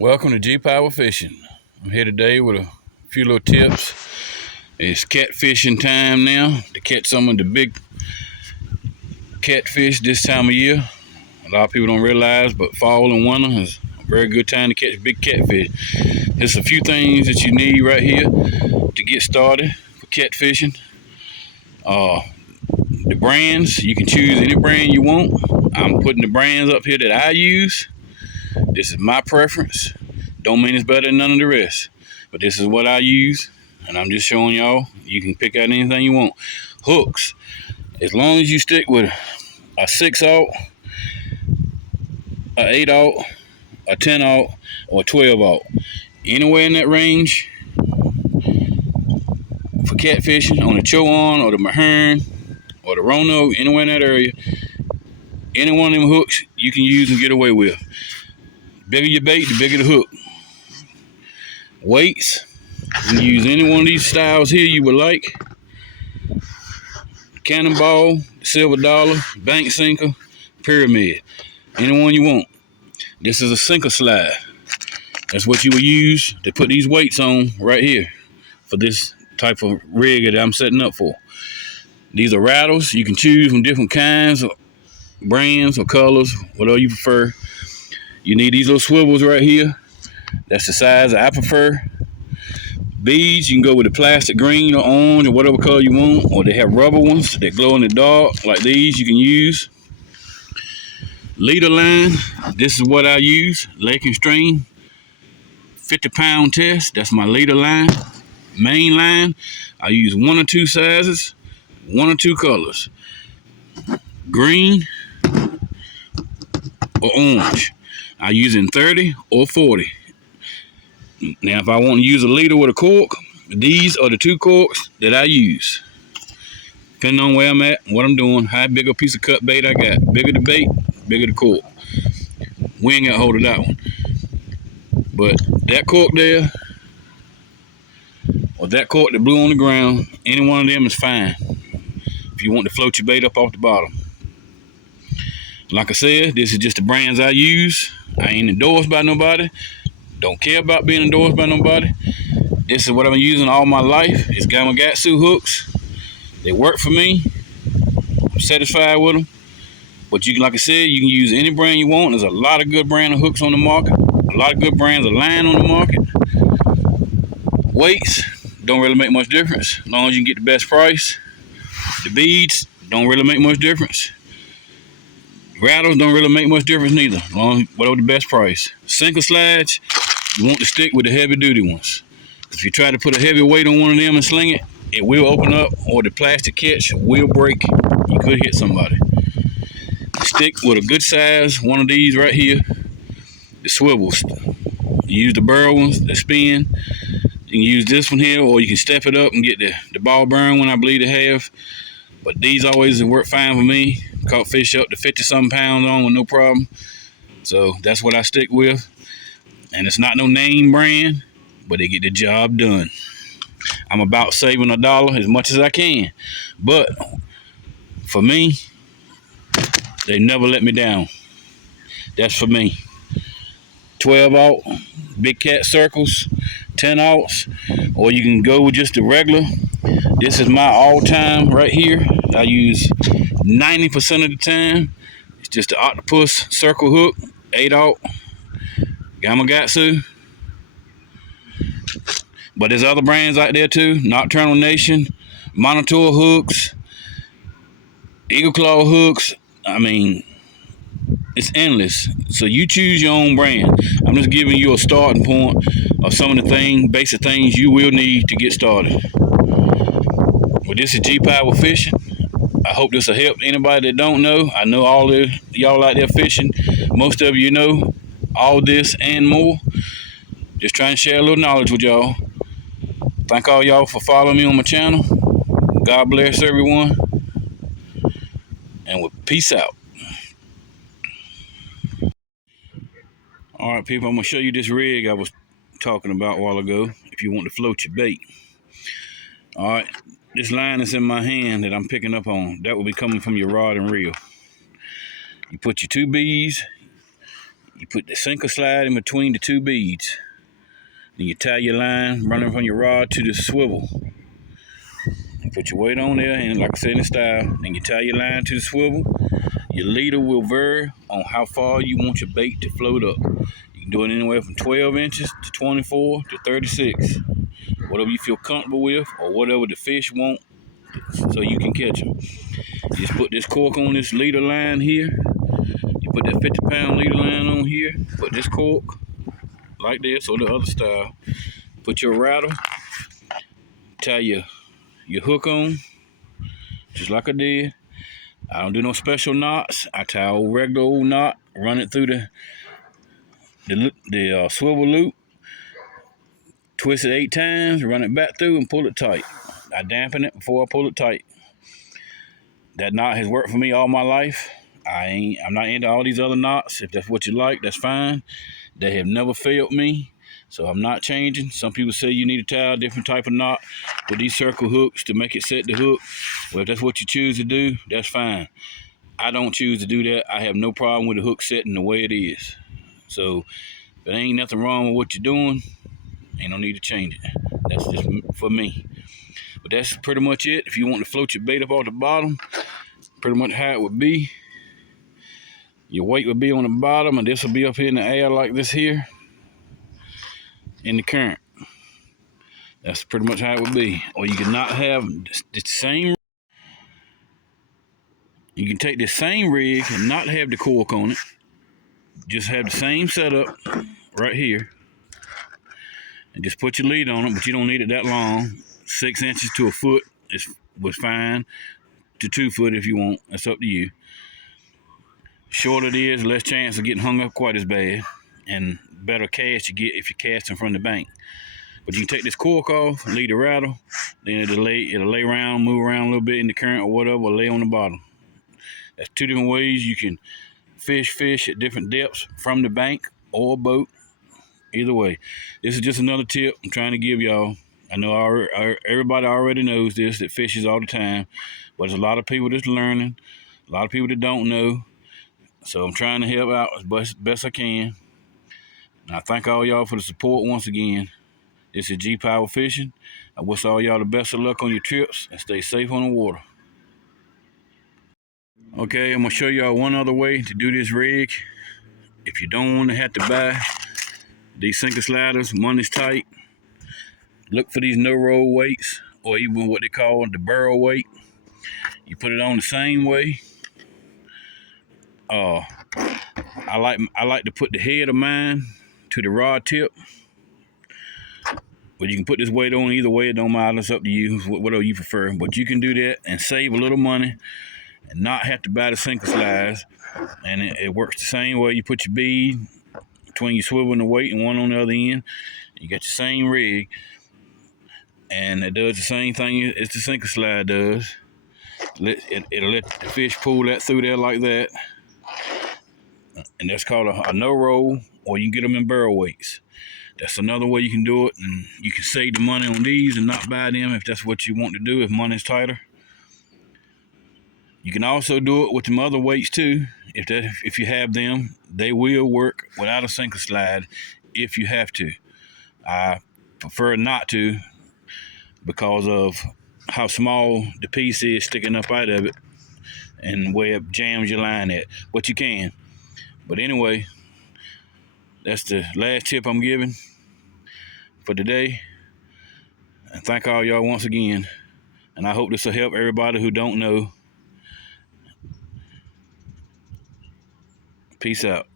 Welcome to G Power Fishing. I'm here today with a few little tips. It's catfishing time now to catch some of the big catfish this time of year. A lot of people don't realize, but fall and winter is a very good time to catch big catfish. There's a few things that you need right here to get started for catfishing. The brands, you can choose any brand you want. I'm putting the brands up here that I use. This is my preference. Don't mean it's better than none of the rest, but this is what I use, and I'm just showing y'all. You can pick out anything you want. Hooks, as long as you stick with a 6/0, a 8/0, a 10/0, or a 12/0, anywhere in that range for catfishing on the Chowan or the Mahern or the Roanoke, anywhere in that area, any one of them hooks you can use and get away with. The bigger your bait, the bigger the hook. Weights, you can use any one of these styles here you would like. Cannonball, silver dollar, bank sinker, pyramid, any one you want. This is a sinker slide. That's what you will use to put these weights on right here for this type of rig that I'm setting up for. These are rattles. You can choose from different kinds of brands or colors, whatever you prefer. You need these little swivels right here. That's the size I prefer. Beads, you can go with the plastic green or orange or whatever color you want, or they have rubber ones that glow in the dark like these you can use. Leader line, this is what I use. Lake and Stream 50-pound test, that's my leader line. Main line, I use one or two sizes, one or two colors, green or orange. I use in 30 or 40. Now, if I want to use a leader with a cork, these are the two corks that I use. Depending on where I'm at, what I'm doing, how big a piece of cut bait I got. Bigger the bait, bigger the cork. We ain't got hold of that one. But that cork there, or that cork that blew on the ground, any one of them is fine if you want to float your bait up off the bottom. Like I said, this is just the brands I use. I ain't endorsed by nobody. Don't care about being endorsed by nobody. This is what I've been using all my life. It's Gamakatsu hooks. They work for me. I'm satisfied with them. But you can, like I said, you can use any brand you want. There's a lot of good brand of hooks on the market. A lot of good brands of line on the market. Weights don't really make much difference as long as you can get the best price. The beads don't really make much difference. Rattles don't really make much difference neither, as long as whatever the best price. Sinker slides, you want to stick with the heavy duty ones. If you try to put a heavy weight on one of them and sling it, it will open up or the plastic catch will break. You could hit somebody. Stick with a good size, one of these right here, the swivels. You use the burr ones that spin. You can use this one here, or you can step it up and get the ball bearing one I believe they have. But these always work fine for me. Caught fish up to 50-something pounds on with no problem. So that's what I stick with. And it's not no name brand, but they get the job done. I'm about saving $1 as much as I can. But for me, they never let me down. That's for me. 12/0, big cat circles, 10/0, or you can go with just the regular. This is my all-time right here. I use 90% of the time. It's just the octopus circle hook, 8/0, Gamakatsu. But there's other brands out there too. Nocturnal Nation, Monitor hooks, Eagle Claw hooks. I mean, it's endless. So you choose your own brand. I'm just giving you a starting point of some of the basic things you will need to get started. Well, this is G Power Fishing. I hope this will help anybody that don't know. I know all of y'all out there fishing. Most of you know all this and more. Just trying to share a little knowledge with y'all. Thank all y'all for following me on my channel. God bless everyone. And peace out. All right, people, I'm going to show you this rig I was talking about a while ago if you want to float your bait. All right, this line is in my hand that I'm picking up on. That will be coming from your rod and reel. You put your two bees, You put the sinker slide in between the two beads. Then you tie your line running from your rod to the swivel. You put your weight on there, and like I said in style, then you tie your line to the swivel. Your leader will vary on how far you want your bait to float up. You can do it anywhere from 12 inches to 24 to 36. Whatever you feel comfortable with, or whatever the fish want, so you can catch them. You just put this cork on this leader line here. You put that 50-pound leader line on here. Put this cork like this, or the other style. Put your rattle. Tie your hook on, just like I did. I don't do no special knots. I tie a regular old knot, run it through the swivel loop, twist it 8 times, run it back through, and pull it tight. I dampen it before I pull it tight. That knot has worked for me all my life. I'm not into all these other knots. If that's what you like, that's fine. They have never failed me, so I'm not changing. Some people say you need to tie a different type of knot with these circle hooks to make it set the hook. Well, if that's what you choose to do, that's fine. I don't choose to do that. I have no problem with the hook setting the way it is. So if there ain't nothing wrong with what you're doing, ain't no need to change it. That's just for me. But that's pretty much it. If you want to float your bait up off the bottom, pretty much how it would be. Your weight would be on the bottom, and this will be up here in the air like this here in the current. That's pretty much how it would be. Or you can not have the same. You can take the same rig and not have the cork on it. Just have the same setup right here, and just put your lead on it. But you don't need it that long. 6 inches to a foot was fine. To 2 foot if you want. That's up to you. Shorter it is, less chance of getting hung up quite as bad, and better cast you get if you're casting from the bank. But you can take this cork off, leave the rattle, then it'll lay around, move around a little bit in the current or whatever, or lay on the bottom. That's 2 different ways you can fish at different depths from the bank or a boat. Either way, this is just another tip I'm trying to give y'all. I know everybody already knows this, that fishes all the time, but there's a lot of people that's learning, a lot of people that don't know. So I'm trying to help out as best I can. And I thank all y'all for the support once again. This is G Power Fishing. I wish all y'all the best of luck on your trips and stay safe on the water. Okay, I'm gonna show y'all one other way to do this rig. If you don't want to have to buy these sinker sliders, money's tight. Look for these no-roll weights, or even what they call the barrel weight. You put it on the same way. I like to put the head of mine to the rod tip, but you can put this weight on either way. It don't matter. It's up to you, whatever you prefer. But you can do that and save a little money and not have to buy the sinker slides. And it works the same way. You put your bead between your swivel and the weight, and one on the other end. You got the same rig, and it does the same thing as the sinker slide does. It'll let the fish pull that through there like that. And that's called a no roll, or you can get them in barrel weights. That's another way you can do it, and you can save the money on these and not buy them if that's what you want to do, if money's tighter. You can also do it with some other weights too. If you have them, they will work without a sinker slide if you have to. I prefer not to because of how small the piece is sticking up out of it and where it jams your line at. But you can. But anyway, that's the last tip I'm giving for today. And thank all y'all once again. And I hope this will help everybody who don't know. Peace out.